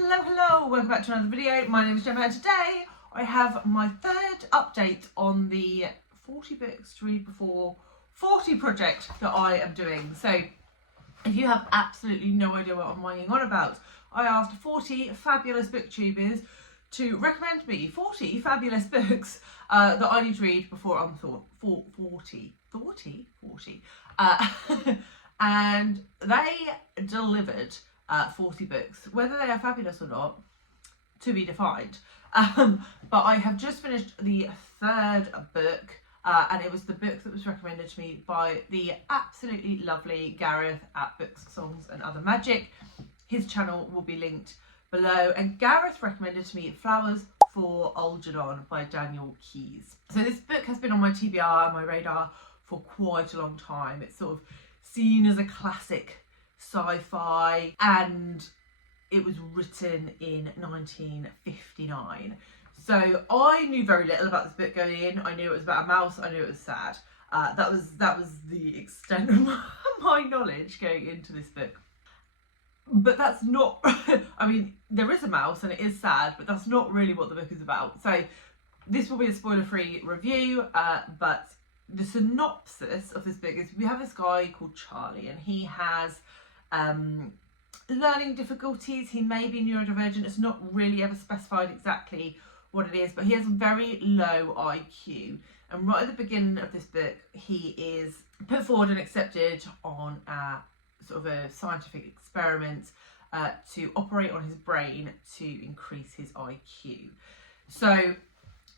Hello, welcome back to another video. My name is Gemma and today I have my third update on the 40 books to read before 40 project that I am doing. So if you have absolutely no idea what I'm whining on about, I asked 40 fabulous booktubers to recommend me 40 fabulous books that I need to read before I'm 40. And they delivered 40 books. Whether they are fabulous or not, to be defined. But I have just finished the third book, and it was the book that was recommended to me by the absolutely lovely Gareth at Books, Songs and Other Magic. His channel will be linked below, and Gareth recommended to me Flowers for Algernon by Daniel Keyes. So this book has been on my TBR and my radar for quite a long time. It's sort of seen as a classic sci-fi, and it was written in 1959. So I knew very little about this book going in. I knew it was about a mouse. I knew it was sad. That was the extent of my knowledge going into this book. But that's not, I mean, there is a mouse and it is sad, but that's not really what the book is about. So this will be a spoiler-free review, but the synopsis of this book is we have this guy called Charlie, and he has learning difficulties. He may be neurodivergent. It's not really ever specified exactly what it is, but he has a very low IQ. And right at the beginning of this book, he is put forward and accepted on a sort of a scientific experiment to operate on his brain to increase his IQ. So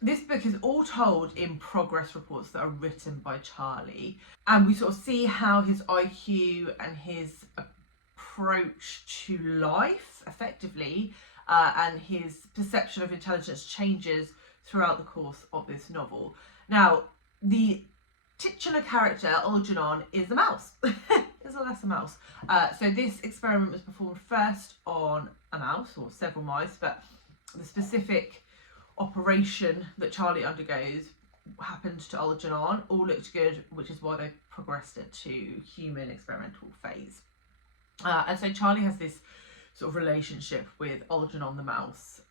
this book is all told in progress reports that are written by Charlie, and we sort of see how his IQ and his approach to life effectively and his perception of intelligence changes throughout the course of this novel. Now, the titular character, Algernon, is a mouse. Is a mouse. So this experiment was performed first on a mouse, or several mice, but the specific operation that Charlie undergoes happened to Algernon. All looked good, which is why they progressed it to human experimental phase. And so Charlie has this sort of relationship with Algernon the mouse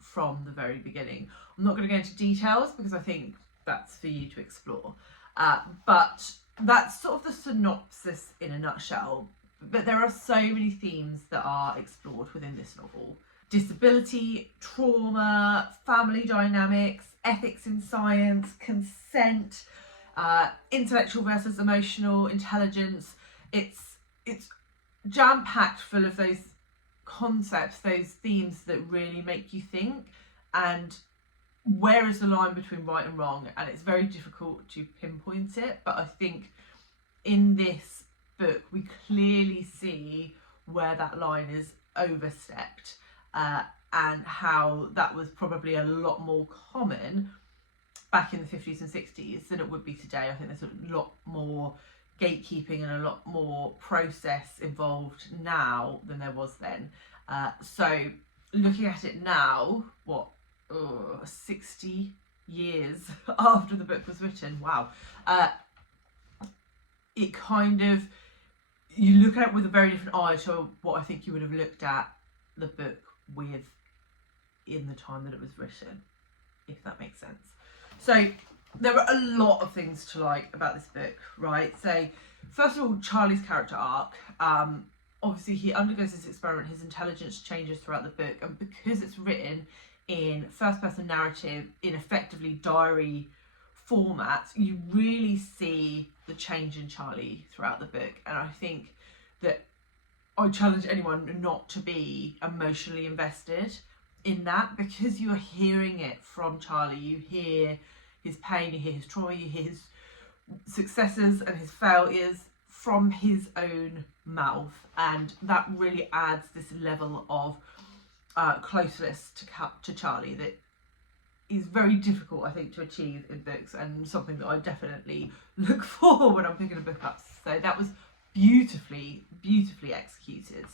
from the very beginning. I'm not going to go into details because I think that's for you to explore. But that's sort of the synopsis in a nutshell. But there are so many themes that are explored within this novel. Disability, trauma, family dynamics, ethics in science, consent, intellectual versus emotional intelligence. It's jam-packed full of those concepts, those themes that really make you think, and where is the line between right and wrong, and it's very difficult to pinpoint it. But I think in this book we clearly see where that line is overstepped, and how that was probably a lot more common back in the 50s and 60s than it would be today. I think there's a lot more gatekeeping and a lot more process involved now than there was then. So looking at it now, 60 years after the book was written, wow, it kind of, you look at it with a very different eye to what I think you would have looked at the book with in the time that it was written, if that makes sense. So there are a lot of things to like about this book, right? So first of all, Charlie's character arc. Obviously he undergoes this experiment, his intelligence changes throughout the book, and because it's written in first person narrative, in effectively diary format, you really see the change in Charlie throughout the book. And I think that I challenge anyone not to be emotionally invested in that, because you are hearing it from Charlie. You hear his pain, you hear his trauma, you hear his successes and his failures from his own mouth, and that really adds this level of closeness to Charlie that is very difficult, I think, to achieve in books, and something that I definitely look for when I'm picking a book up. So that was beautifully executed.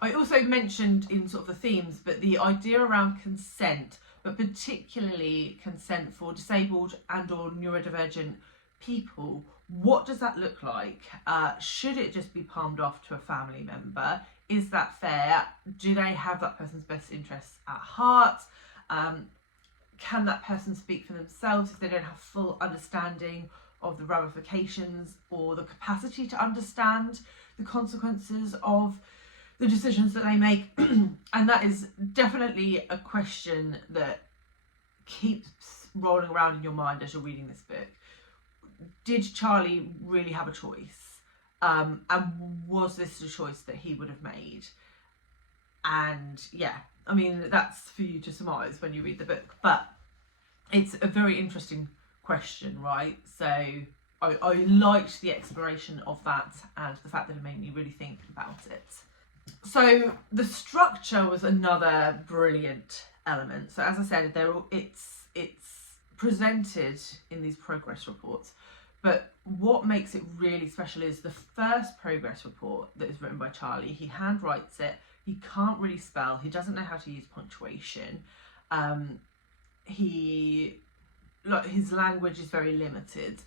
I also mentioned in sort of the themes, but the idea around consent, but particularly consent for disabled and or neurodivergent people. What does that look like? Should it just be palmed off to a family member? Is that fair? Do they have that person's best interests at heart? Can that person speak for themselves if they don't have full understanding of the ramifications or the capacity to understand the consequences of the decisions that they make? And that is definitely a question that keeps rolling around in your mind as you're reading this book. Did Charlie really have a choice? And was this a choice that he would have made? And yeah, I mean, that's for you to surmise when you read the book, but it's a very interesting question, right? So I liked the exploration of that and the fact that it made me really think about it. So the structure was another brilliant element. So as I said, it's presented in these progress reports, but what makes it really special is the first progress report that is written by Charlie. He handwrites it. He can't really spell. He doesn't know how to use punctuation. His language is very limited.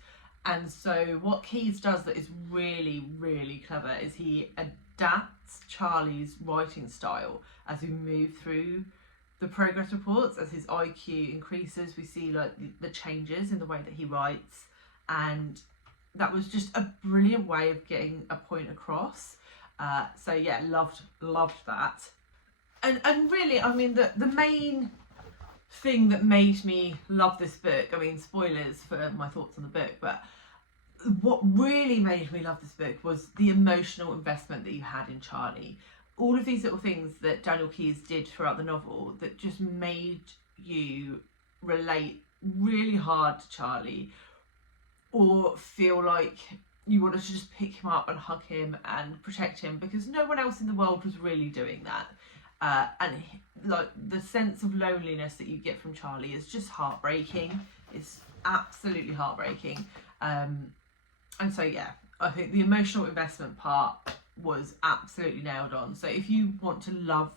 And so what Keyes does that is really, really clever is he adapts Charlie's writing style as we move through the progress reports. As his IQ increases, we see like the changes in the way that he writes, and that was just a brilliant way of getting a point across. So yeah, loved that. And really, I mean, the main thing that made me love this book, I mean, spoilers for my thoughts on the book, but what really made me love this book was the emotional investment that you had in Charlie. All of these little things that Daniel Keyes did throughout the novel that just made you relate really hard to Charlie, or feel like you wanted to just pick him up and hug him and protect him, because no one else in the world was really doing that. Like the sense of loneliness that you get from Charlie is just heartbreaking. It's absolutely heartbreaking. And so yeah, I think the emotional investment part was absolutely nailed on. So if you want to love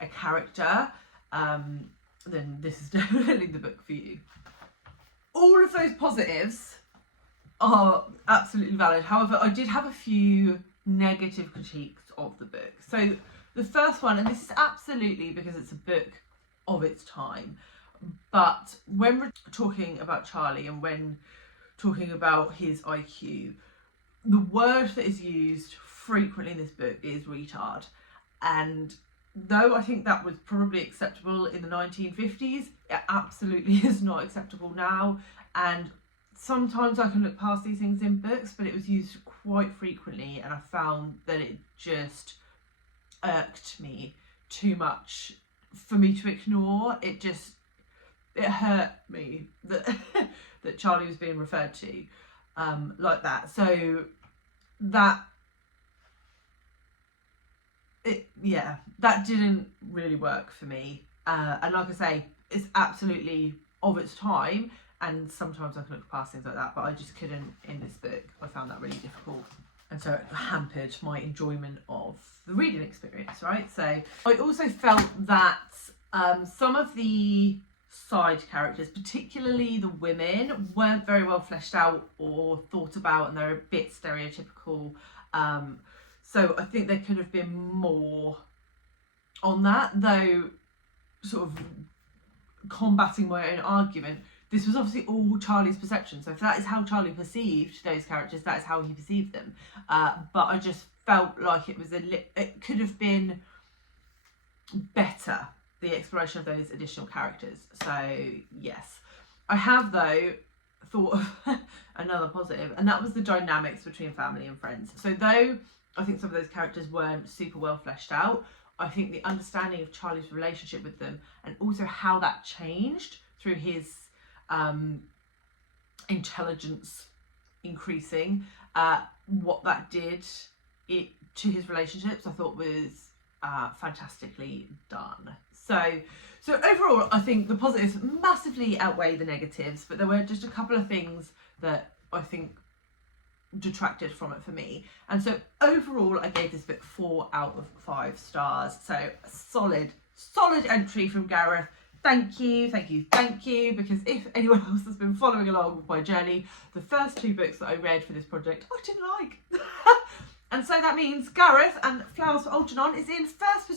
a character, then this is definitely the book for you. All of those positives are absolutely valid. However, I did have a few negative critiques of the book. So the first one, and this is absolutely because it's a book of its time, but when we're talking about Charlie and when talking about his IQ, the word that is used frequently in this book is retard. And though I think that was probably acceptable in the 1950s, it absolutely is not acceptable now. And sometimes I can look past these things in books, but it was used quite frequently, and I found that it just irked me too much for me to ignore. It hurt me that that Charlie was being referred to like that. So that didn't really work for me. And like I say, it's absolutely of its time, and sometimes I can look past things like that, but I just couldn't in this book. I found that really difficult, and so it hampered my enjoyment of the reading experience, right? So I also felt that some of the side characters, particularly the women, weren't very well fleshed out or thought about, and they're a bit stereotypical. So I think there could have been more on that, though sort of combating my own argument. This was obviously all Charlie's perception. So if that is how Charlie perceived those characters, that is how he perceived them. But I just felt like it was it could have been better, the exploration of those additional characters. So yes, I have though thought of another positive, and that was the dynamics between family and friends. So though I think some of those characters weren't super well fleshed out, I think the understanding of Charlie's relationship with them, and also how that changed through his intelligence increasing, what that did to his relationships, I thought was fantastically done. So overall, I think the positives massively outweigh the negatives, but there were just a couple of things that I think detracted from it for me. And so overall, I gave this book 4 out of 5 stars. So a solid entry from Gareth. Thank you, because if anyone else has been following along with my journey, the first 2 books that I read for this project, I didn't like. And so that means Gareth and Flowers for Algernon is in first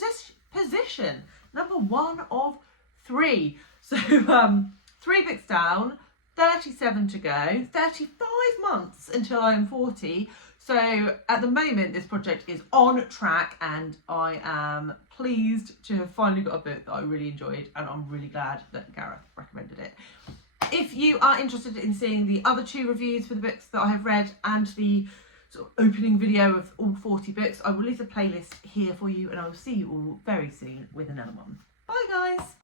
position, number 1 of 3. So 3 books down, 37 to go, 35 months until I am 40. So at the moment, this project is on track, and I am pleased to have finally got a book that I really enjoyed, and I'm really glad that Gareth recommended it. If you are interested in seeing the other 2 reviews for the books that I have read and the sort of opening video of all 40 books, I will leave the playlist here for you, and I will see you all very soon with another one. Bye guys!